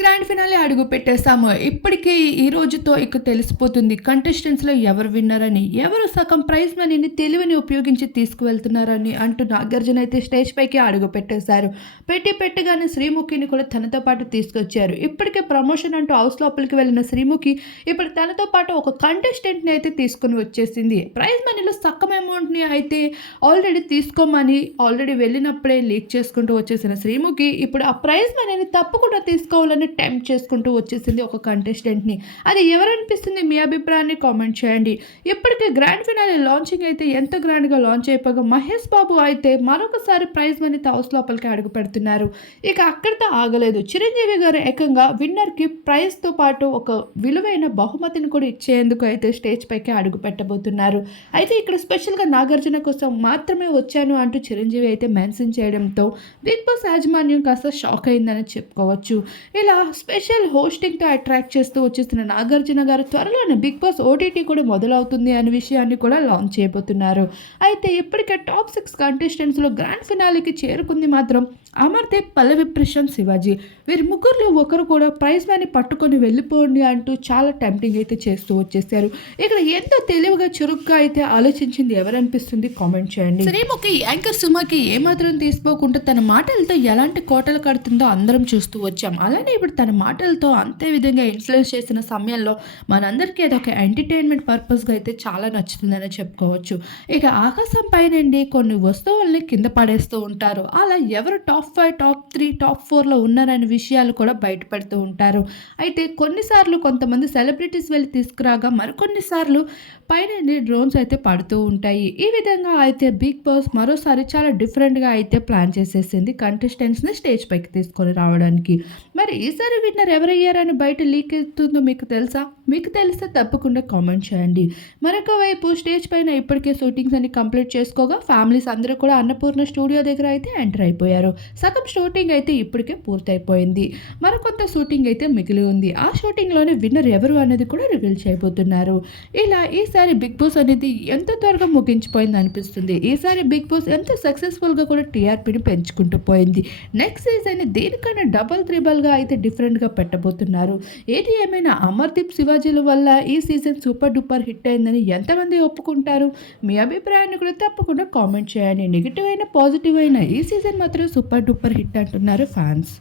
Grand finale అడుగు పెట్టేశాము. ఇప్పటికే ఈ రోజుతో ఇక తెలిసిపోతుంది కంటెస్టెంట్స్లో ఎవరు విన్నారని ఎవరు సగం ప్రైజ్ మనీని తెలివిని ఉపయోగించి తీసుకువెళ్తున్నారని అంటూ నాగార్జున అయితే స్టేజ్ పైకి అడుగు పెట్టేశారు. పెట్టి పెట్టగానే శ్రీముఖిని కూడా తనతో పాటు తీసుకొచ్చారు. ఇప్పటికే ప్రమోషన్ అంటూ హౌస్ లోపలికి వెళ్ళిన శ్రీముఖి ఇప్పుడు తనతో పాటు ఒక కంటెస్టెంట్ని అయితే తీసుకుని వచ్చేసింది. ప్రైజ్ మనీలో సగం అమౌంట్ని అయితే ఆల్రెడీ తీసుకోమని ఆల్రెడీ వెళ్ళినప్పుడే లీక్ చేసుకుంటూ వచ్చేసిన శ్రీముఖి ఇప్పుడు ఆ ప్రైజ్ మనీని తప్పకుండా తీసుకోవాలని టెంప్ట్ చేసుకుంటూ వచ్చేసింది ఒక కంటెస్టెంట్ని అది ఎవరనిపిస్తుంది మీ అభిప్రాయాన్ని కామెంట్ చేయండి. ఇప్పటికే గ్రాండ్ ఫినాలే లాంచింగ్ అయితే ఎంత గ్రాండ్గా లాంచ్ అయిపోగా మహేష్ బాబు అయితే మరొకసారి ప్రైజ్ మనీతో హౌస్ లోపలికి అడుగు పెడుతున్నారు. ఇక అక్కడితో ఆగలేదు. చిరంజీవి గారు ఏకంగా విన్నర్కి ప్రైజ్తో పాటు ఒక విలువైన బహుమతిని కూడా ఇచ్చేందుకు అయితే స్టేజ్ పైకి అడుగు పెట్టబోతున్నారు. అయితే ఇక్కడ స్పెషల్గా నాగార్జున కోసం మాత్రమే వచ్చాను అంటూ చిరంజీవి అయితే మెన్షన్ చేయడంతో బిగ్ బాస్ యాజమాన్యం కాస్త షాక్ అయిందని చెప్పుకోవచ్చు. ఇలా స్పెషల్ హోస్టింగ్తో అట్రాక్ట్ చేస్తూ వచ్చేసిన నాగార్జున గారు త్వరలోనే బిగ్ బాస్ ఓటీటీ కూడా మొదలవుతుంది అనే విషయాన్ని కూడా లాంచ్ చేయబోతున్నారు. అయితే ఇప్పటికే టాప్ సిక్స్ కంటెస్టెంట్స్లో గ్రాండ్ ఫినాలీకి చేరుకుంది మాత్రం అమర్తే పల్లవి ప్రశాంత్ శివాజీ. వీరి ముగ్గురులో ఒకరు కూడా ప్రైజ్ మనీ పట్టుకొని వెళ్ళిపోండి అంటూ చాలా టెంప్టింగ్ అయితే చేస్తూ వచ్చేసారు ఇక్కడ ఎంతో తెలివిగా చురుగ్గా అయితే ఆలోచించింది ఎవరనిపిస్తుంది కామెంట్ చేయండి. శ్రీముఖి యాంకర్ సుమాకి ఏమాత్రం తీసుకోకుండా తన మాటలతో ఎలాంటి కోటలు కడుతుందో అందరం చూస్తూ వచ్చాం. అలానే ఇప్పుడు తన మాటలతో అంతే విధంగా ఇన్ఫ్లుయెన్స్ చేసిన సమయంలో మనందరికీ అదొక ఎంటర్టైన్మెంట్ పర్పస్గా అయితే చాలా నచ్చుతుందని చెప్పుకోవచ్చు. ఇక ఆకాశం పైనండి కొన్ని వస్తువుల్ని కింద పడేస్తూ ఉంటారు. అలా ఎవరు top five top three top ఫోర్లో ఉన్నారనే విషయాలు కూడా బయటపడుతూ ఉంటారు. అయితే కొన్నిసార్లు కొంతమంది సెలబ్రిటీస్ వెళ్ళి తీసుకురాగా మరికొన్నిసార్లు పైనండి డ్రోన్స్ అయితే పడుతూ ఉంటాయి. ఈ విధంగా అయితే బిగ్ బాస్ మరోసారి చాలా డిఫరెంట్గా అయితే ప్లాన్ చేసేసింది కంటెస్టెంట్స్ని స్టేజ్ పైకి తీసుకొని రావడానికి. మరి ఈసారి విన్నర్ ఎవరయ్యారని బయట లీక్ అవుతుందో మీకు తెలుసా? మీకు తెలిస్తే తప్పకుండా కామెంట్ చేయండి. మరొక వైపు స్టేజ్ పైన ఇప్పటికే షూటింగ్స్ అన్ని కంప్లీట్ చేసుకోగా ఫ్యామిలీస్ అందరూ కూడా అన్నపూర్ణ స్టూడియో దగ్గర అయితే ఎంటర్ అయిపోయారు. సగం షూటింగ్ అయితే ఇప్పటికే పూర్తయిపోయింది. మరికొంత షూటింగ్ అయితే మిగిలి ఉంది. ఆ షూటింగ్లోనే విన్నర్ ఎవరు అనేది కూడా రివీల్ చేయబోతున్నారు. ఇలా ఈసారి బిగ్ బాస్ అనేది ఎంత త్వరగా ముగించిపోయింది అనిపిస్తుంది. ఈసారి బిగ్ బాస్ ఎంత సక్సెస్ఫుల్గా కూడా టీఆర్పీని పెంచుకుంటూ పోయింది. నెక్స్ట్ సీజన్ దీనికన్నా డబల్ త్రిబల్గా అయితే డిఫరెంట్గా పెట్టబోతున్నారు. ఏది ఏమైనా అమర్దీప్ శివాజీల వల్ల ఈ సీజన్ సూపర్ డూపర్ హిట్ అయిందని ఎంతమంది ఒప్పుకుంటారు? మీ అభిప్రాయాన్ని కూడా తప్పకుండా కామెంట్ చేయండి. నెగిటివ్ అయినా పాజిటివ్ అయినా ఈ సీజన్ మాత్రం సూపర్ డూపర్ హిట్ అంటున్నారు ఫ్యాన్స్.